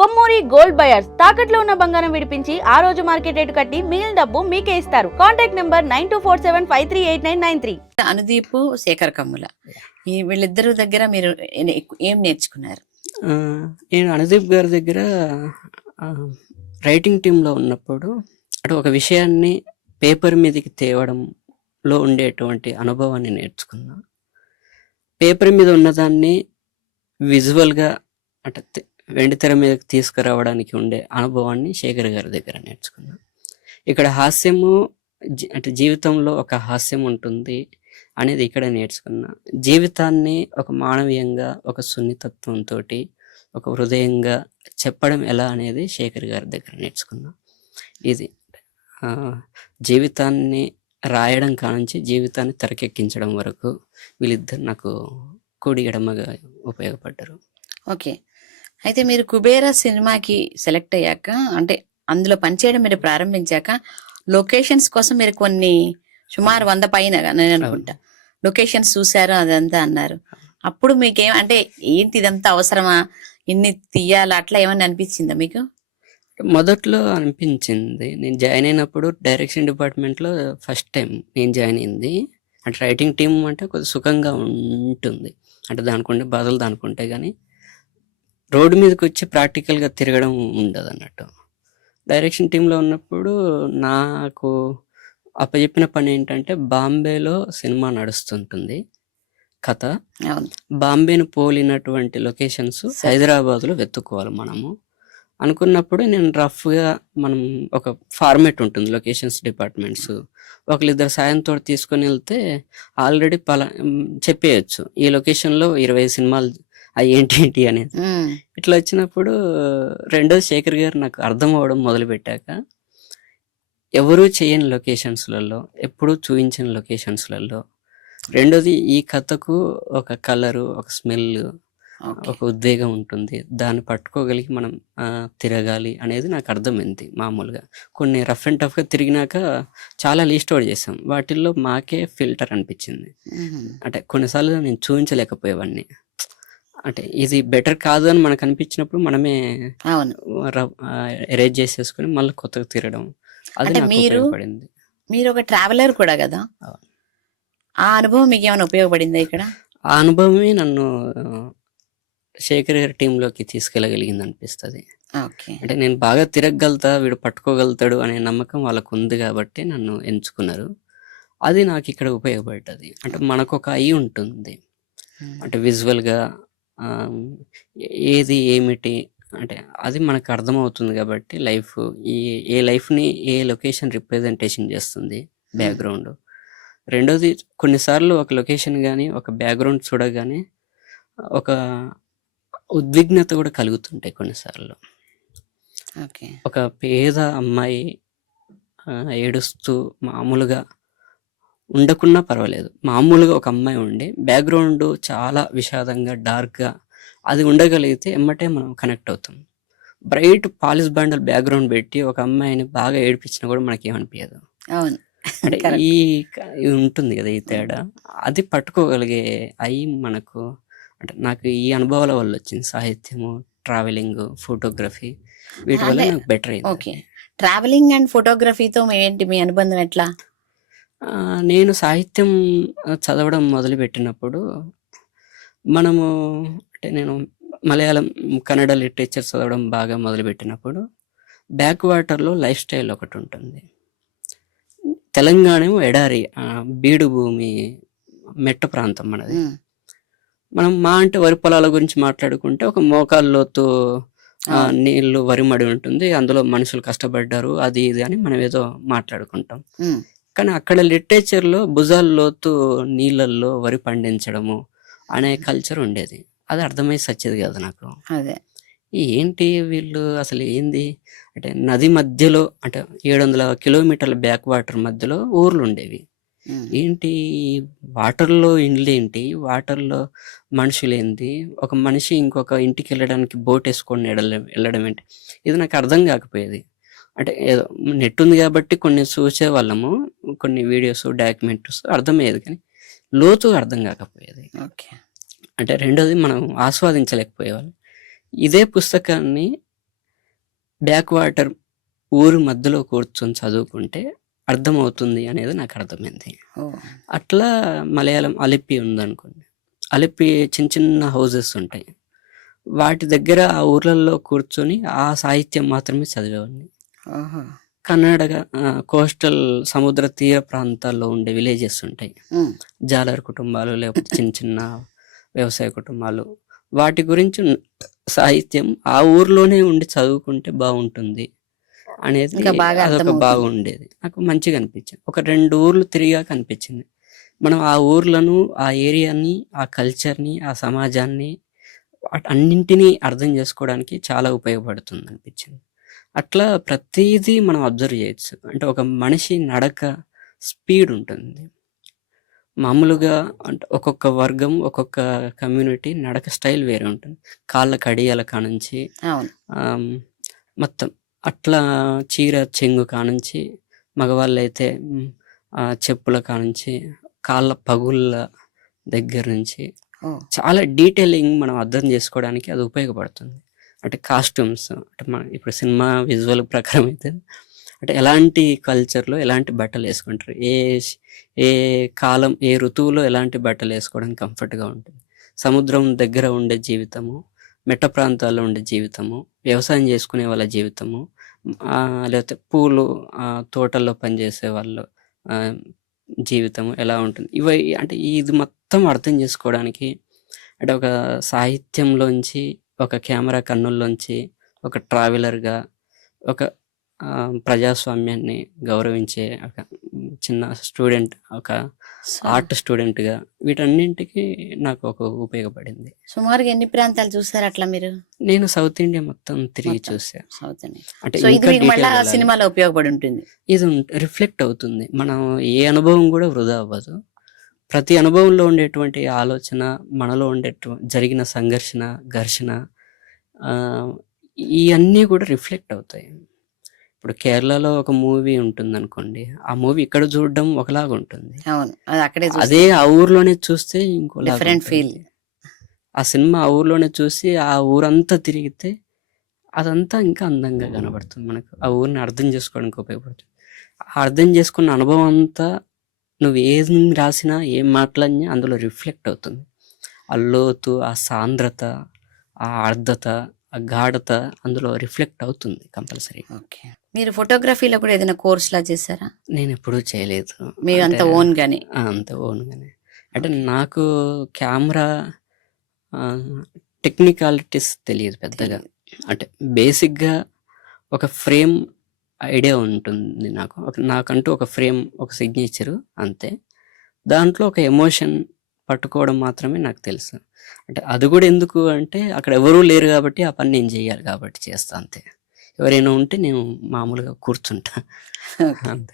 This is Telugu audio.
కొమ్మూరి గోల్డ్ బయర్స్ తాకట్లో ఉన్న బంగారం విడిపించి ఆ రోజు మార్కెట్ రేటు కట్టి మిగిలిన డబ్బు మీకే ఇస్తారు. Contact number 9247538993. అనుదీప్, శేఖర్ కమ్ముల, ఈ వీళ్ళిద్దరు దగ్గర మీరు ఏం నేర్చుకున్నారు? నేను అనుదీప్ గారి దగ్గర రైటింగ్ టీంలో ఉన్నప్పుడు అటు ఒక విషయాన్ని పేపర్ మీదకి తేవడంలో ఉండేటువంటి అనుభవాన్ని నేర్చుకున్నా. పేపర్ మీద ఉన్నదాన్ని విజువల్గా అంటే వెండితెర మీదకి తీసుకురావడానికి ఉండే అనుభవాన్ని శేఖర్ గారి దగ్గర నేర్చుకున్నా. ఇక్కడ హాస్యము అంటే జీవితంలో ఒక హాస్యం ఉంటుంది అనేది ఇక్కడ నేర్చుకున్నా. జీవితాన్ని ఒక మానవీయంగా, ఒక సున్నితత్వంతో, ఒక హృదయంగా చెప్పడం ఎలా అనేది శేఖర్ గారి దగ్గర నేర్చుకున్నా. ఇది జీవితాన్ని రాయడం కానుంచి జీవితాన్ని తెరకెక్కించడం వరకు వీళ్ళిద్దరు నాకు కూడి ఎడమగా ఉపయోగపడ్డారు. ఓకే, అయితే మీరు కుబేరా సినిమాకి సెలెక్ట్ అయ్యాక, అంటే అందులో పనిచేయడం మీరు ప్రారంభించాక లొకేషన్స్ కోసం మీరు కొన్ని సుమారు 100 పైన నేను అనుకుంటా లొకేషన్స్ చూసారు, అదంతా అన్నారు. అప్పుడు మీకేం అంటే ఏంటి ఇదంతా అవసరమా, ఇన్ని తీయాలా, అట్లా ఏమన్నా అనిపించిందా మీకు? మొదట్లో అనిపించింది. నేను జాయిన్ అయినప్పుడు డైరెక్షన్ డిపార్ట్మెంట్లో ఫస్ట్ టైం నేను జాయిన్ అయింది. అంటే రైటింగ్ టీం అంటే కొద్దిగా సుఖంగా ఉంటుంది, అంటే దానికుండే బాధలు దానికుంటే, కానీ రోడ్డు మీదకి వచ్చి ప్రాక్టికల్గా తిరగడం ఉండదు అన్నట్టు. డైరెక్షన్ టీంలో ఉన్నప్పుడు నాకు అప్పచెప్పిన పని ఏంటంటే, బాంబేలో సినిమా నడుస్తుంటుంది కథ, బాంబేను పోలినటువంటి లొకేషన్స్ హైదరాబాద్లో వెతుక్కోవాలి మనము అనుకున్నప్పుడు, నేను రఫ్గా మనం ఒక ఫార్మేట్ ఉంటుంది లొకేషన్స్ డిపార్ట్మెంట్స్, ఒకరిద్దరు సాయంతో తీసుకొని వెళ్తే ఆల్రెడీ చెప్పేయచ్చు ఈ లొకేషన్లో 20 సినిమాలు ఏంటి అనేది. ఇట్లా వచ్చినప్పుడు రెండోది శేఖర్ గారు నాకు అర్థం అవ్వడం మొదలుపెట్టాక, ఎవరూ చేయని లొకేషన్స్లలో, ఎప్పుడూ చూపించిన లొకేషన్స్లలో, రెండోది ఈ కథకు ఒక కలరు, ఒక స్మెల్, ఒక ఉద్వేగం ఉంటుంది, దాన్ని పట్టుకోగలిగి మనం తిరగాలి అనేది నాకు అర్థమైంది. మామూలుగా కొన్ని రఫ్ అండ్ టఫ్గా తిరిగినాక చాలా లీస్ట్ అవుట్ చేసాం, వాటిల్లో మాకే ఫిల్టర్ అనిపించింది. అంటే కొన్నిసార్లు నేను చూపించలేకపోయేవాడిని, అంటే ఇది బెటర్ కాదు అని మనకు అనిపించినప్పుడు మనమే ఎరేజ్ చేసేసుకుని మళ్ళీ కొత్తగా తిరగడం, అది నాకు ఉపయోగపడింది. మీరు ఒక ట్రావెలర్ కూడా కదా, ఆ అనుభవం మీకు ఏమైనా ఉపయోగపడిందా ఇక్కడ? ఆ అనుభవమే నన్ను శేఖర్ గారి టీంలోకి తీసుకెళ్ళగలిగింది అనిపిస్తుంది. అంటే నేను బాగా తిరగగలుగుతా, వీడు పట్టుకోగలుగుతాడు అనే నమ్మకం వాళ్ళకు ఉంది కాబట్టి నన్ను ఎంచుకున్నారు. అది నాకు ఇక్కడ ఉపయోగపడ్డది. అంటే మనకు ఒక ఐ ఉంటుంది, అంటే విజువల్గా ఏది ఏమిటి అంటే అది మనకు అర్థమవుతుంది కాబట్టి లైఫ్ ఏ లైఫ్ని ఏ లొకేషన్ రిప్రజెంటేషన్ చేస్తుంది బ్యాక్గ్రౌండ్. రెండోది కొన్నిసార్లు ఒక లొకేషన్ కానీ ఒక బ్యాక్గ్రౌండ్ చూడగానే ఒక ఉద్విగ్నత కూడా కలుగుతుంటాయి కొన్నిసార్లు. ఒక పేద అమ్మాయి ఏడుస్తూ మామూలుగా ఉండకున్నా పర్వాలేదు, మామూలుగా ఒక అమ్మాయి ఉండి బ్యాక్గ్రౌండ్ చాలా విషాదంగా డార్క్గా అది ఉండగలిగితే ఎమ్మటే మనం కనెక్ట్ అవుతాం. బ్రైట్ పాలిష్ బండల్ బ్యాక్గ్రౌండ్ పెట్టి ఒక అమ్మాయిని బాగా ఏడిపించినా కూడా మనకి ఏమనిపించదు. అంటే ఈ ఉంటుంది కదా ఈ తేడా, అది పట్టుకోగలిగే అయి మనకు, అంటే నాకు ఈ అనుభవాల వల్ల వచ్చింది. సాహిత్యము, ట్రావెలింగ్, ఫోటోగ్రఫీ, వీటి వల్ల నాకు బెటర్ అయింది. ఓకే, ట్రావెలింగ్ అండ్ ఫోటోగ్రఫీతో ఏంటి మీ అనుబంధం ఎట్లా? నేను సాహిత్యం చదవడం మొదలుపెట్టినప్పుడు మనము అంటే నేను మలయాళం, కన్నడ లిటరేచర్ చదవడం బాగా మొదలుపెట్టినప్పుడు బ్యాక్ వాటర్లో లైఫ్ స్టైల్ ఒకటి ఉంటుంది. తెలంగాణ ఎడారి, బీడు భూమి, మెట్ట ప్రాంతం మనది. మనం మా అంటే వరి పొలాల గురించి మాట్లాడుకుంటే ఒక మోకాల్లోతో నీళ్లు వరిమడి ఉంటుంది, అందులో మనుషులు కష్టపడ్డారు, అది ఇది అని మనం ఏదో మాట్లాడుకుంటాం. కానీ అక్కడ లిటరేచర్లో భుజాల్లోతు నీళ్ళల్లో వరి పండించడము అనే కల్చర్ ఉండేది. అది అర్థమై సచ్చేది కదా నాకు. అదే ఏంటి వీళ్ళు అసలు ఏంది అంటే, నది మధ్యలో అంటే 700 కిలోమీటర్ల బ్యాక్ వాటర్ మధ్యలో ఊర్లు ఉండేవి. ఏంటి వాటర్లో ఇండ్లు ఏంటి, వాటర్లో మనుషులు ఏంటి, ఒక మనిషి ఇంకొక ఇంటికి వెళ్ళడానికి బోట్ వేసుకొని వెళ్ళడం ఏంటి, ఇది నాకు అర్థం కాకపోయేది. అంటే ఏదో నెట్ ఉంది కాబట్టి కొన్ని చూసేవాళ్ళము, కొన్ని వీడియోస్, డాక్యుమెంటరీస్ అర్థమయ్యేది, కానీ లోతు అర్థం కాకపోయేది. అంటే రెండోది మనం ఆస్వాదించలేకపోయేవాళ్ళం. ఇదే పుస్తకాన్ని బ్యాక్ వాటర్ ఊరు మధ్యలో కూర్చొని చదువుకుంటే అర్థమవుతుంది అనేది నాకు అర్థమైంది. ఓ అట్లా మలయాళం అలిప్పి ఉందనుకోండి. అలిప్పి చిన్న చిన్న హౌసెస్ ఉంటాయి. వాటి దగ్గర ఆ ఊర్లలో కూర్చొని ఆ సాహిత్యం మాత్రమే చదివేవాడిని. ఓహో కర్ణాటక కోస్టల్ సముద్ర తీర ప్రాంతాల్లో ఉండే విలేజెస్ ఉంటాయి. ఉమ్, జాలర్ కుటుంబాలు లేకపోతే చిన్న చిన్న వ్యవసాయ కుటుంబాలు. వాటి గురించి సాహిత్యం ఆ ఊర్లోనే ఉండి చదువుకుంటే బాగుంటుంది అనేది ఇంకా బాగా అదొక అర్థమవుతుంది. బాగుండేది. నాకు మంచిగా అనిపించింది. ఒక 2 ఊర్లు తిరిగాక అనిపించింది, మనం ఆ ఊర్లను, ఆ ఏరియాని, ఆ కల్చర్ని, ఆ సమాజాన్ని అన్నింటినీ అర్థం చేసుకోవడానికి చాలా ఉపయోగపడుతుంది అనిపించింది. అట్లా ప్రతిదీ మనం అబ్జర్వ్ చేయొచ్చు. అంటే ఒక మనిషి నడక స్పీడ్ ఉంటుంది. మామూలుగా అంటే ఒక్కొక్క వర్గం, ఒక్కొక్క కమ్యూనిటీ నడక స్టైల్ వేరే ఉంటుంది. కాళ్ళ కడియాల కానుంచి అవును ఆమ్, మొత్తం అట్లా చీర చెంగు కానుంచి, మగవాళ్ళైతే చెప్పుల కానుంచి, కాళ్ళ పగుళ్ళ దగ్గర నుంచి ఓ చాలా డీటెయిలింగ్ మనం అర్థం చేసుకోవడానికి అది ఉపయోగపడుతుంది. అంటే కాస్ట్యూమ్స్, అంటే మన ఇప్పుడు సినిమా విజువల్ ప్రకారం అయితే అంటే ఎలాంటి కల్చర్లో ఎలాంటి బట్టలు వేసుకుంటారు, ఏ కాలం, ఏ ఋతువులో ఎలాంటి బట్టలు వేసుకోవడానికి కంఫర్ట్గా ఉంటుంది. సముద్రం దగ్గర ఉండే జీవితము, మెట్ట ప్రాంతాల్లో ఉండే జీవితము, వ్యవసాయం చేసుకునే వాళ్ళ జీవితము, లేకపోతే పూలు తోటల్లో పనిచేసే వాళ్ళు జీవితము ఎలా ఉంటుంది, ఇవి అంటే ఇది మొత్తం అర్థం చేసుకోవడానికి అంటే ఒక సాహిత్యంలోంచి, ఒక కెమెరా కన్నుల్లోంచి, ఒక ట్రావెలర్గా, ఒక ప్రజాస్వామ్యాన్ని గౌరవించే ఒక చిన్న స్టూడెంట్, ఒక ఆర్ట్ స్టూడెంట్గా వీటన్నింటికి నాకు ఒక ఉపయోగపడింది. సుమారుగా ఎన్ని ప్రాంతాలు చూసారు అట్లా మీరు? నేను సౌత్ ఇండియా మొత్తం తిరిగి మొత్తం చూసా. South India. అంటే సో ఇది ఇంకా మీకు మళ్ళీ డీటెయిల్ సినిమాలో ఉపయోగపడి ఉంటుంది. ఇది రిఫ్లెక్ట్ అవుతుంది. మనం ఏ అనుభవం కూడా వృధా అవ్వదు. ప్రతి అనుభవంలో ఉండేటువంటి ఆలోచన, మనలో జరిగిన సంఘర్షణ, ఘర్షణ, ఇవన్నీ కూడా రిఫ్లెక్ట్ అవుతాయి. ఇప్పుడు కేరళలో ఒక మూవీ ఉంటుంది అనుకోండి, ఆ మూవీ ఇక్కడ చూడడం ఒకలాగా ఉంటుంది, అవును అది అక్కడే అదే ఆ ఊర్లోనే చూస్తే ఇంకోలాగా డిఫరెంట్ ఫీల్. ఉంటుంది. ఆ సినిమా ఆ ఊర్లోనే చూసి ఆ ఊరంతా తిరిగితే అదంతా ఇంకా అందంగా కనబడుతుంది మనకు. ఆ ఊరిని అర్థం చేసుకోవడానికి ఉపయోగపడుతుంది. ఆ అర్థం చేసుకున్న అనుభవం అంతా నువ్వు ఏం రాసినా, ఏం మాట్లాడినా అందులో రిఫ్లెక్ట్ అవుతుంది. ఆ లోతు, ఆ సాంద్రత, ఆ ఆర్ద్రత, ఆ గాఢత అందులో రిఫ్లెక్ట్ అవుతుంది కంపల్సరీ. ఓకే, మీరు ఫోటోగ్రఫీలో కూడా ఏదైనా కోర్స్ లా చేశారా? నేను ఎప్పుడూ చేయలేదు. మీరు అంత ఓన్ గానే? అంత ఓన్గానే. అంటే నాకు కెమెరా టెక్నికాలిటీస్ తెలియదు పెద్దగా. అంటే బేసిక్గా ఒక ఫ్రేమ్ ఐడియా ఉంటుంది నాకు. నాకంటూ ఒక ఫ్రేమ్, ఒక సిగ్నేచరు అంతే. దాంట్లో ఒక ఎమోషన్ పట్టుకోవడం మాత్రమే నాకు తెలుసు. అంటే అది కూడా ఎందుకు అంటే అక్కడ ఎవరూ లేరు కాబట్టి ఆ పని నేను చేయాలి కాబట్టి చేస్తా అంతే. ఎవరైనా ఉంటే నేను మామూలుగా కూర్చుంటా అంతే.